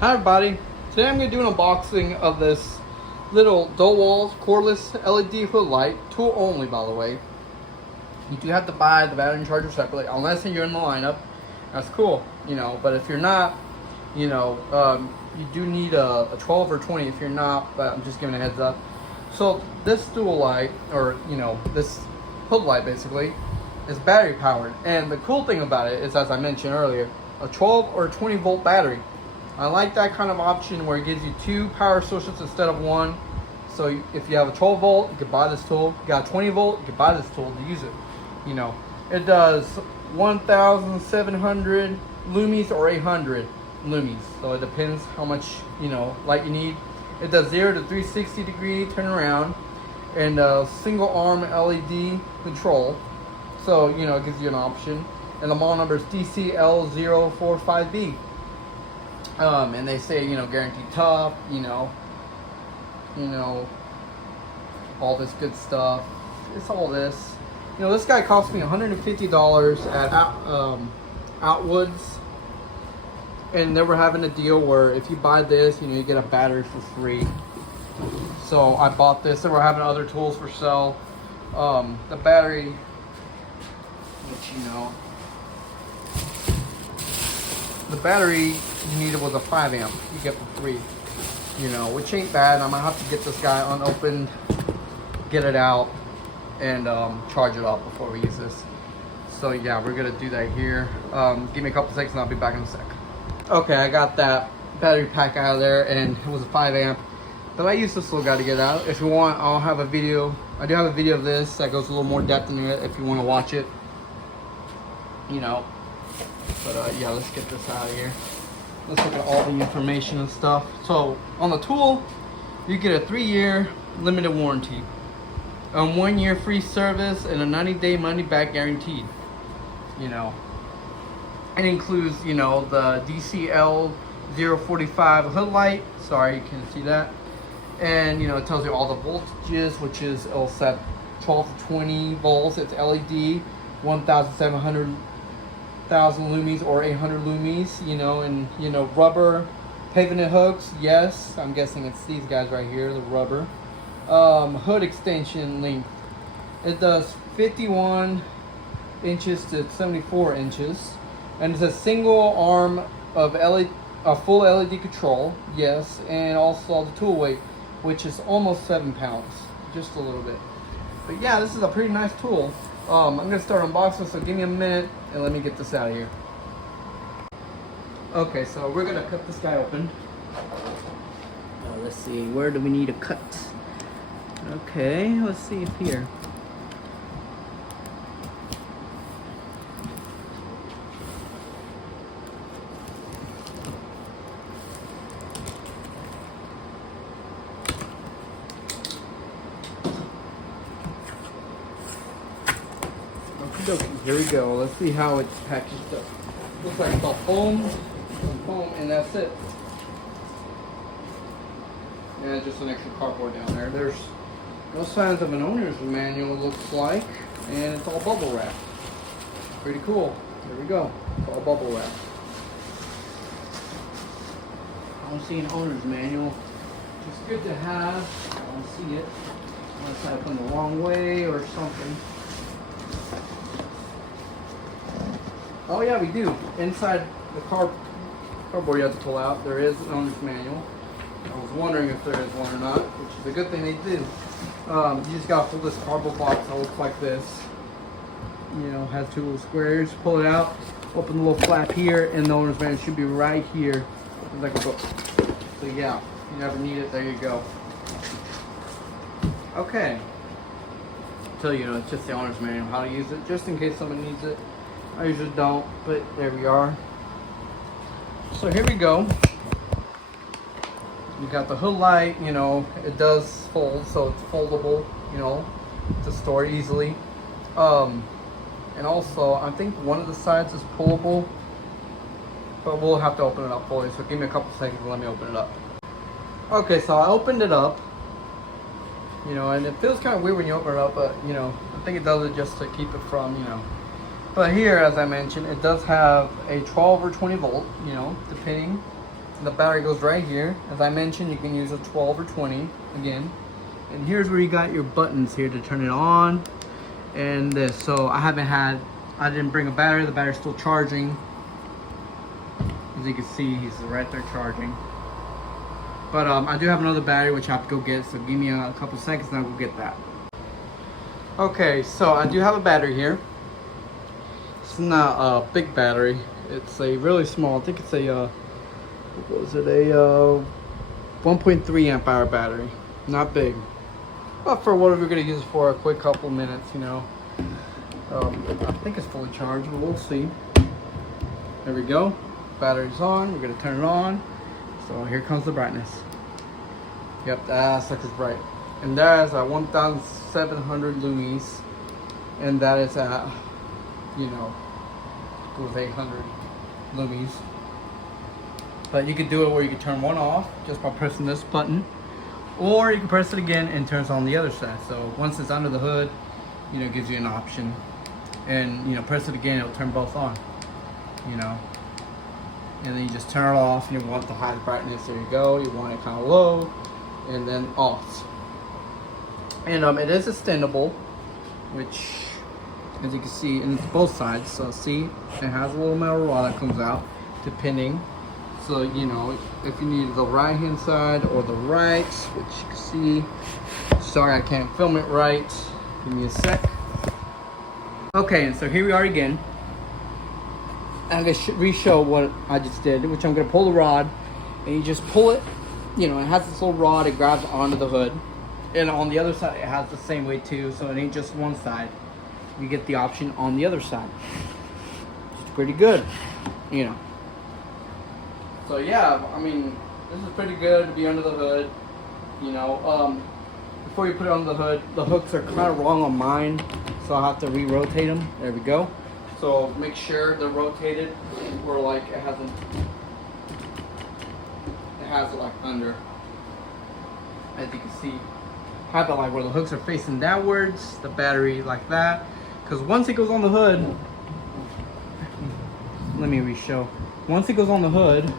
Hi everybody, today I'm going to do an unboxing of this little Dewalt cordless LED hood light, tool only by the way. You do have to buy the battery and charger separately unless you're in the lineup. That's cool, but if you're not, you do need a 12 or 20 if you're not, but I'm just giving a heads up. So this dual light, or this hood light basically, is battery powered, and the cool thing about it is, as I mentioned earlier, a 12 or 20 volt battery. I like that kind of option where it gives you two power sources instead of one. So if you have a 12 volt, you can buy this tool. If you got a 20 volt, you can buy this tool to use it. It does 1,700 lumies or 800 lumies. So it depends how much light you need. It does 0 to 360 degree turnaround and a single arm LED control. So it gives you an option. And the model number is DCL045B. And they say, guaranteed tough, all this good stuff. It's all this. This guy cost me $150 at Outwoods. And they were having a deal where if you buy this, you get a battery for free. So I bought this. They were having other tools for sale. The battery, which the battery you needed was a 5 amp. You get for free, which ain't bad. I'm gonna have to get this guy unopened, get it out, and charge it up before we use this. So yeah, we're gonna do that here. Give me a couple seconds and I'll be back in a sec. Okay, I got that battery pack out of there, and it was a 5 amp. But I used this little guy to get out. If you want, I'll have a video. I do have a video of this that goes a little more depth into it if you want to watch it. But yeah, let's get this out of here. Let's look at all the information and stuff. So on the tool, you get a 3-year limited warranty, a 1-year free service, and a 90-day money back guaranteed. It includes the DCL045 hood light. Sorry, you can't see that. And it tells you all the voltages, which is it'll set 12 to 20 volts. It's LED, 1,700 lumens or 800 lumens, and rubber pivot hooks. Yes, I'm guessing it's these guys right here, the rubber. Hood extension length, it does 51 inches to 74 inches, and it's a single arm of LED, a full LED control. Yes, and also the tool weight, which is almost 7 pounds, just a little bit. But yeah, this is a pretty nice tool. I'm gonna start unboxing, so give me a minute and let me get this out of here. Okay, so we're gonna cut this guy open. Let's see, where do we need a cut? Okay, let's see if here. Okay, here we go. Let's see how it's packaged up. Looks like it's all foam, and that's it. And just an extra cardboard down there. There's no signs of an owner's manual, it looks like, and it's all bubble wrap. Pretty cool. There we go. It's all bubble wrap. I don't see an owner's manual. It's good to have. I don't see it. Unless I put it the wrong way or something. Oh yeah, we do. Inside the cardboard you have to pull out, there is an owner's manual. I was wondering if there is one or not, which is a good thing they do. You just gotta pull this cardboard box that looks like this. Has 2 little squares. Pull it out, open the little flap here, and the owner's manual should be right here. Like a book. So yeah, if you never need it, there you go. Okay. So it's just the owner's manual, how to use it, just in case someone needs it. I usually don't, but there we are. So here we go. You got the hood light, it does fold, so it's foldable, to store easily. And also, I think one of the sides is pullable, but we'll have to open it up for you. So give me a couple seconds and let me open it up. Okay, so I opened it up, and it feels kind of weird when you open it up, but I think it does it just to keep it from, But here, as I mentioned, it does have a 12 or 20 volt, depending. The battery goes right here. As I mentioned, you can use a 12 or 20 again. And here's where you got your buttons here to turn it on and this. So I didn't bring a battery. The battery's still charging. As you can see, he's right there charging. But I do have another battery which I have to go get. So give me a couple seconds and I'll go get that. Okay, so I do have a battery here. It's not a big battery. It's a really small. I think it's a what was it, a 1.3 amp hour battery. Not big, but for what we're gonna use it for, a quick couple minutes, you know. I think it's fully charged, but we'll see. There we go. Battery's on. We're gonna turn it on. So here comes the brightness. Yep, that's like it's bright. And that is at 1,700 lumes, and that is at, you know, with 800 lumes. But you could do it where you can turn one off just by pressing this button, or you can press it again and turns on the other side. So once it's under the hood, you know, it gives you an option, and you know, press it again, it'll turn both on, you know. And then you just turn it off. You want the highest brightness, there you go. You want it kind of low, and then off. And it is extendable, which, as you can see, and it's both sides. So see, it has a little metal rod that comes out, depending. So, you know, if you need the right hand side or the right, which you can see. Sorry, I can't film it right. Give me a sec. Okay, and so here we are again. I'm going to re-show what I just did, which I'm going to pull the rod, and you just pull it. You know, it has this little rod, it grabs onto the hood. And on the other side, it has the same way too, so it ain't just one side. You get the option on the other side. It's pretty good, you know. So yeah, I mean, this is pretty good to be under the hood. You know, before you put it on the hood, the hooks are kind of wrong on mine, so I'll have to re-rotate them. There we go. So make sure they're rotated, or like it has it like under, as you can see. Have it like where the hooks are facing downwards, the battery like that. Because once it goes on the hood, let me re-show. Once it goes on the hood,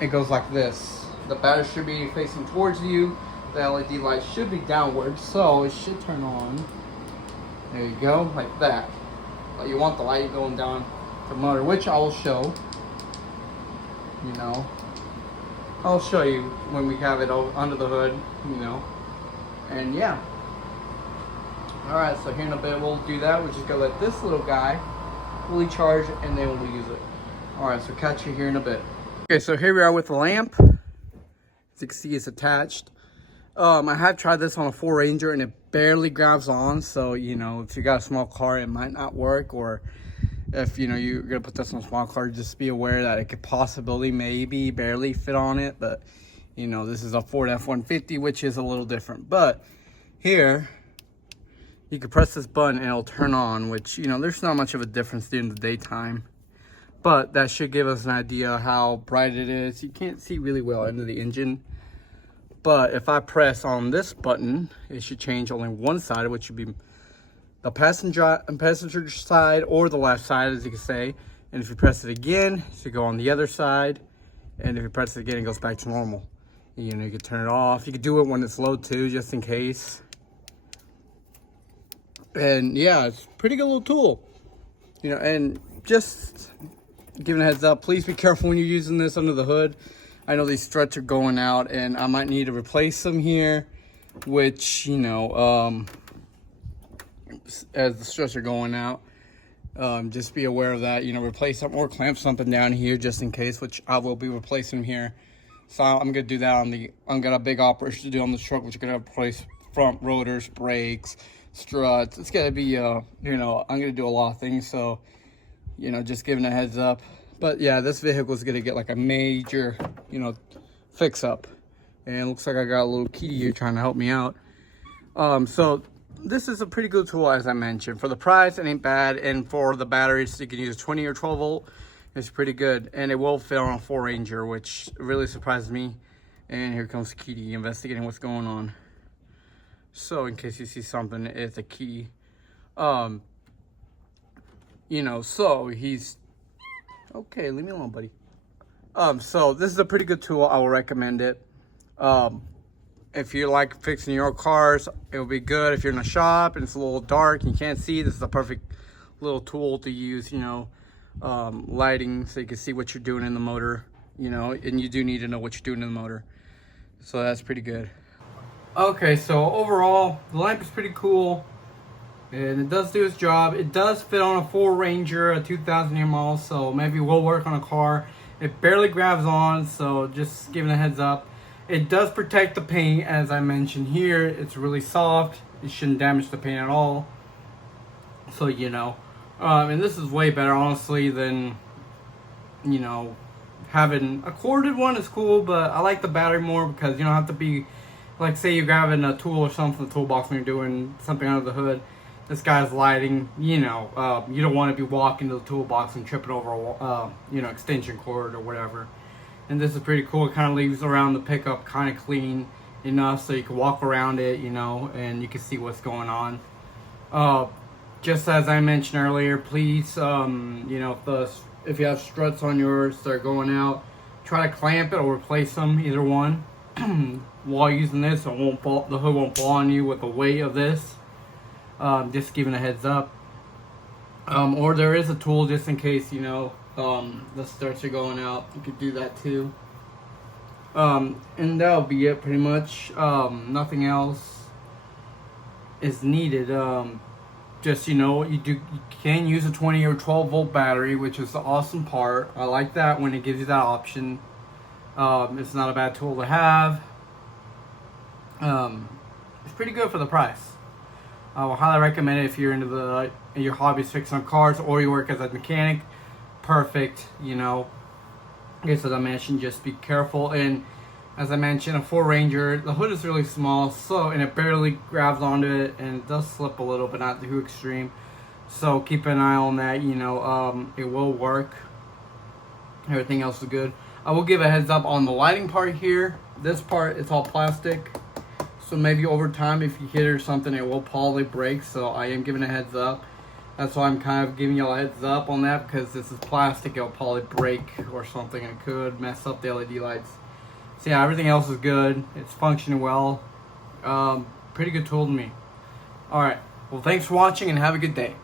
it goes like this. The battery should be facing towards you. The LED light should be downward, so it should turn on. There you go, like that. But you want the light going down the motor, which I will show. You know, I'll show you when we have it under the hood, you know. And yeah. Alright, so here in a bit we'll do that. We're just gonna let this little guy fully charge, and then we'll use it. Alright, so catch you here in a bit. Okay, so here we are with the lamp. As you can see, it's attached. I have tried this on a 4 Ranger and it barely grabs on. So, you know, if you got a small car, it might not work. Or if, you know, you're going to put this on a small car, just be aware that it could possibly maybe barely fit on it. But, you know, this is a Ford F-150, which is a little different. But here, you can press this button and it'll turn on, which, you know, there's not much of a difference during the daytime. But that should give us an idea how bright it is. You can't see really well into the engine. But if I press on this button, it should change only one side, which would be the passenger side or the left side, as you can say. And if you press it again, it should go on the other side. And if you press it again, it goes back to normal. You know, you can turn it off. You can do it when it's low too, just in case. And yeah, it's a pretty good little tool. You know, and just giving a heads up, please be careful when you're using this under the hood. I know these struts are going out and I might need to replace them here, which, you know, as the struts are going out, just be aware of that. You know, replace them or clamp something down here just in case, which I will be replacing them here. So I'm gonna do that on I'm got a big operation to do on the truck, which is gonna replace front rotors, brakes, struts. It's gonna be, you know, I'm gonna do a lot of things. So, you know, just giving a heads up. But yeah, this vehicle is gonna get like a major, you know, fix up. And it looks like I got a little kitty here trying to help me out. So this is a pretty good tool, as I mentioned. For the price, it ain't bad. And for the batteries, you can use 20 or 12 volt. It's pretty good. And it will fit on a 4 Ranger, which really surprised me. And here comes Kitty investigating what's going on. So in case you see something, it's a Kitty. You know, so he's... Okay, leave me alone, buddy. So this is a pretty good tool. I will recommend it. If you like fixing your cars, it'll be good. If you're in a shop and it's a little dark and you can't see, this is a perfect little tool to use, you know, lighting so you can see what you're doing in the motor, you know, and you do need to know what you're doing in the motor. So that's pretty good. Okay, so overall, the lamp is pretty cool. And it does do its job. It does fit on a Ford Ranger, a 2000 year model, so maybe it will work on a car. It barely grabs on, so just giving a heads up. It does protect the paint, as I mentioned here. It's really soft. It shouldn't damage the paint at all. So, you know. And this is way better, honestly, than, you know, having a corded one is cool, but I like the battery more because you don't have to be, like, say you're grabbing a tool or something from the toolbox when you're doing something under the hood. This guy's lighting, you know, you don't want to be walking to the toolbox and tripping over a, you know, extension cord or whatever. And this is pretty cool. It kind of leaves around the pickup kind of clean enough so you can walk around it, you know, and you can see what's going on. Just as I mentioned earlier, please, you know, if you have struts on yours that are going out, try to clamp it or replace them, either one. While using this, it won't fall, the hood won't fall on you with the weight of this. Just giving a heads up. Or there is a tool just in case, you know, the struts are going out. You could do that too. And that'll be it pretty much. Nothing else is needed. Just, you know, you can use a 20 or 12 volt battery, which is the awesome part. I like that when it gives you that option. It's not a bad tool to have. It's pretty good for the price. I will highly recommend it if you're into your hobbies fixing on cars or you work as a mechanic. Perfect, you know. I guess as I mentioned, just be careful. And as I mentioned, a Ford Ranger, the hood is really small, so, and it barely grabs onto it, and it does slip a little, but not too extreme. So keep an eye on that. You know, it will work. Everything else is good. I will give a heads up on the lighting part here. This part, it's all plastic. So maybe over time, if you hit it or something, it will probably break. So I am giving a heads up. That's why I'm kind of giving y'all a heads up on that, because this is plastic. It'll probably break or something. It could mess up the LED lights. So yeah, everything else is good. It's functioning well. Pretty good tool to me. Alright, well, thanks for watching and have a good day.